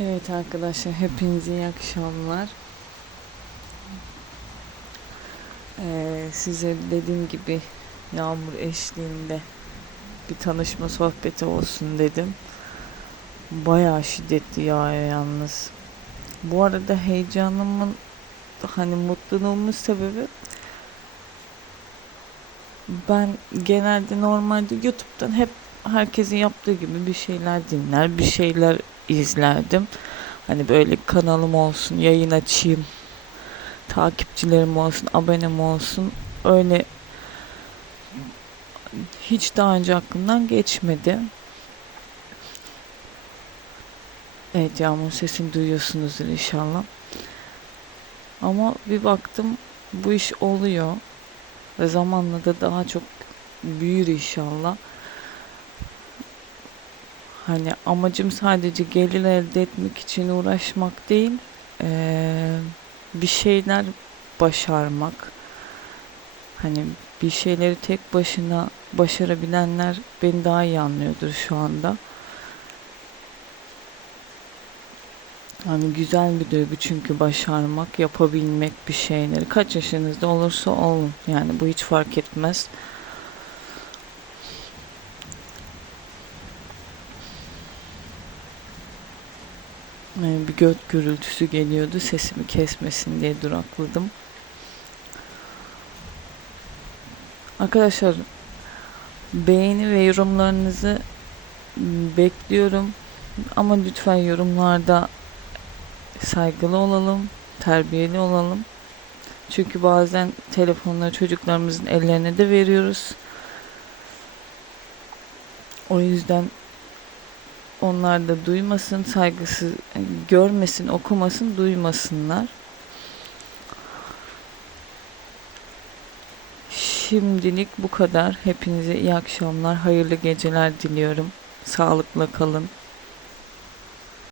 Evet arkadaşlar hepinize iyi akşamlar. Ee, size dediğim gibi yağmur eşliğinde bir tanışma sohbeti olsun dedim. Bayağı şiddetli yağıyor yalnız. Bu arada heyecanımın hani mutluluğumun sebebi ben genelde normalde YouTube'dan hep herkesin yaptığı gibi bir şeyler dinler, bir şeyler izlerdim. Hani böyle kanalım olsun, yayın açayım, takipçilerim olsun, abonem olsun. Öyle hiç daha önce aklımdan geçmedi. Evet yağmur sesini duyuyorsunuzdur inşallah. Ama bir baktım bu iş oluyor ve zamanla da daha çok büyür inşallah. Hani amacım sadece gelir elde etmek için uğraşmak değil, eee, bir şeyler başarmak. Hani bir şeyleri tek başına başarabilenler beni daha iyi anlıyordur şu anda. Hani güzel bir duygu çünkü başarmak, yapabilmek bir şeyleri. Kaç yaşınızda olursa olun. Yani bu hiç fark etmez. Bir göt gürültüsü geliyordu. Sesimi kesmesin diye durakladım. Arkadaşlar beğeni ve yorumlarınızı m, bekliyorum. Ama lütfen yorumlarda saygılı olalım, terbiyeli olalım. Çünkü bazen telefonları çocuklarımızın ellerine de veriyoruz. O yüzden onlar da duymasın, saygısız görmesin, okumasın, duymasınlar. Şimdilik bu kadar. Hepinize iyi akşamlar, hayırlı geceler diliyorum. Sağlıkla kalın.